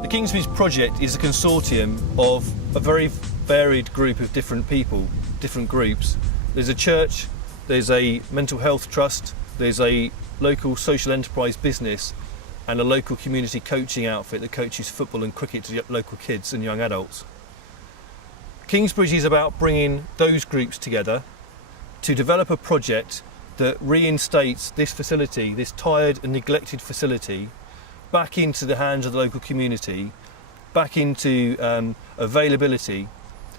The Kingsbridge Project is a consortium of a very varied group of different people, different groups. There's a church, there's a mental health trust, there's a local social enterprise business and a local community coaching outfit that coaches football and cricket to local kids and young adults. Kingsbridge is about bringing those groups together to develop a project that reinstates this facility, this tired and neglected facility, back into the hands of the local community, back into availability,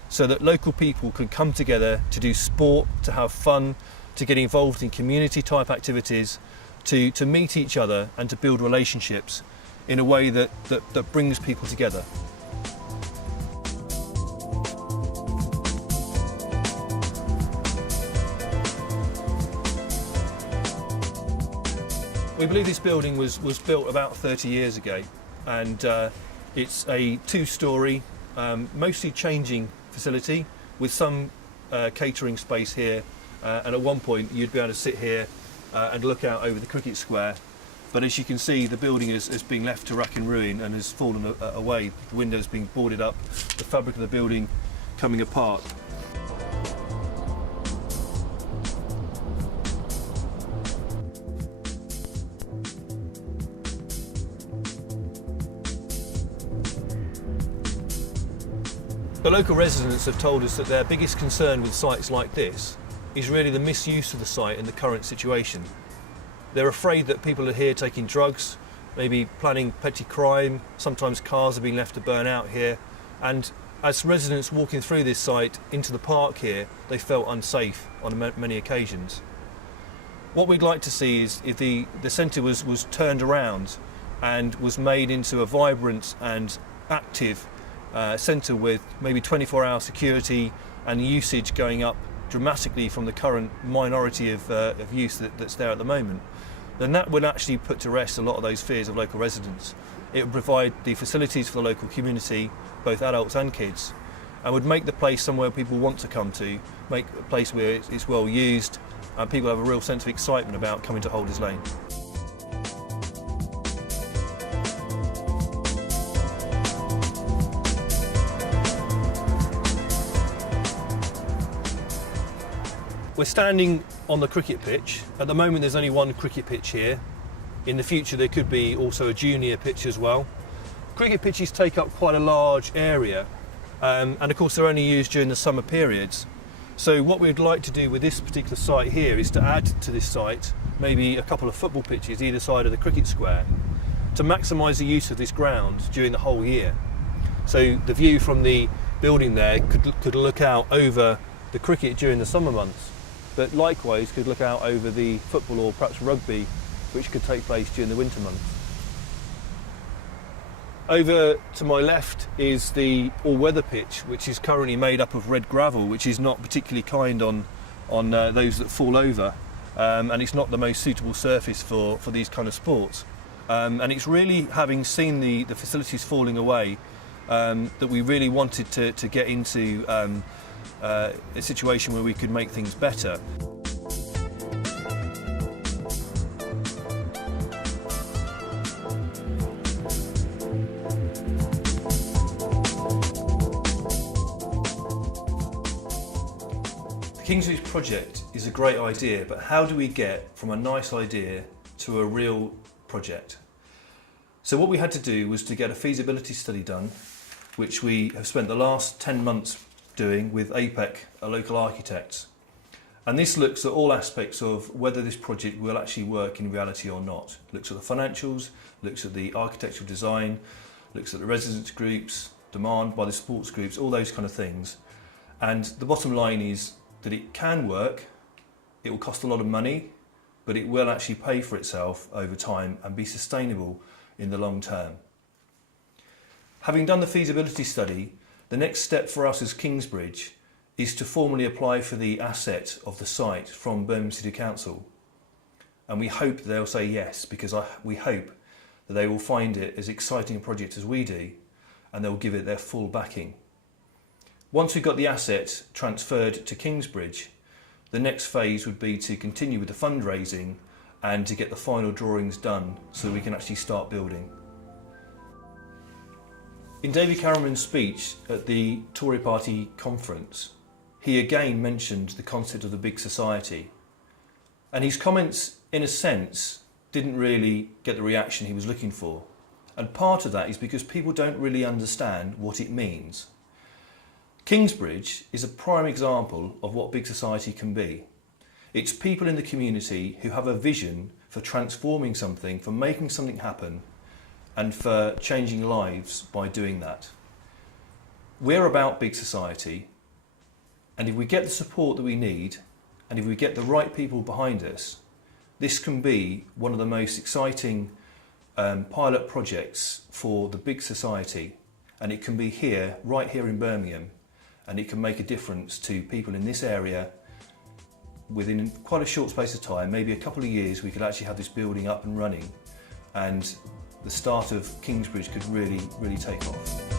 so that local people can come together to do sport, to have fun, to get involved in community type activities, to meet each other and to build relationships in a way that brings people together. We believe this building was built about 30 years ago, and it's a two-storey, mostly changing facility with some catering space here, and at one point you'd be able to sit here and look out over the cricket square. But as you can see, the building has been left to rack and ruin and has fallen away. The windows being boarded up, the fabric of the building coming apart. The local residents have told us that their biggest concern with sites like this is really the misuse of the site in the current situation. They're afraid that people are here taking drugs, maybe planning petty crime, sometimes cars are being left to burn out here, and as residents walking through this site into the park here, they felt unsafe on many occasions. What we'd like to see is if the centre was turned around and was made into a vibrant and active centre with maybe 24-hour security and usage going up dramatically from the current minority of use that's there at the moment, then that would actually put to rest a lot of those fears of local residents. It would provide the facilities for the local community, both adults and kids, and would make the place somewhere people want to come to, make a place where it's well used and people have a real sense of excitement about coming to Holders Lane. We're standing on the cricket pitch. At the moment there's only one cricket pitch here. In the future there could be also a junior pitch as well. Cricket pitches take up quite a large area and of course they're only used during the summer periods. So what we'd like to do with this particular site here is to add to this site maybe a couple of football pitches either side of the cricket square to maximise the use of this ground during the whole year. So the view from the building there could look out over the cricket during the summer months, but likewise could look out over the football or perhaps rugby, which could take place during the winter months. Over to my left is the all-weather pitch, which is currently made up of red gravel, which is not particularly kind on those that fall over, and it's not the most suitable surface for these kind of sports. And it's really, having seen the facilities falling away, that we really wanted to get into a situation where we could make things better. The Kingsbridge Project is a great idea, but how do we get from a nice idea to a real project? So what we had to do was to get a feasibility study done, which we have spent the last 10 months doing with APEC, a local architect. And this looks at all aspects of whether this project will actually work in reality or not. Looks at the financials, looks at the architectural design, looks at the residents groups, demand by the sports groups, all those kind of things. And the bottom line is that it can work, it will cost a lot of money, but it will actually pay for itself over time and be sustainable in the long term. Having done the feasibility study, the next step for us as Kingsbridge is to formally apply for the asset of the site from Birmingham City Council. And we hope that they'll say yes, because we hope that they will find it as exciting a project as we do, and they'll give it their full backing. Once we've got the asset transferred to Kingsbridge, the next phase would be to continue with the fundraising and to get the final drawings done so we can actually start building. In David Cameron's speech at the Tory party conference, he again mentioned the concept of the big society. And his comments, in a sense, didn't really get the reaction he was looking for. And part of that is because people don't really understand what it means. Kingsbridge is a prime example of what big society can be. It's people in the community who have a vision for transforming something, for making something happen, and for changing lives by doing that. We're about big society, and if we get the support that we need, and if we get the right people behind us, this can be one of the most exciting pilot projects for the big society, and it can be here, right here in Birmingham, and it can make a difference to people in this area. Within quite a short space of time, maybe a couple of years, we could actually have this building up and running, and the start of Kingsbridge could really take off.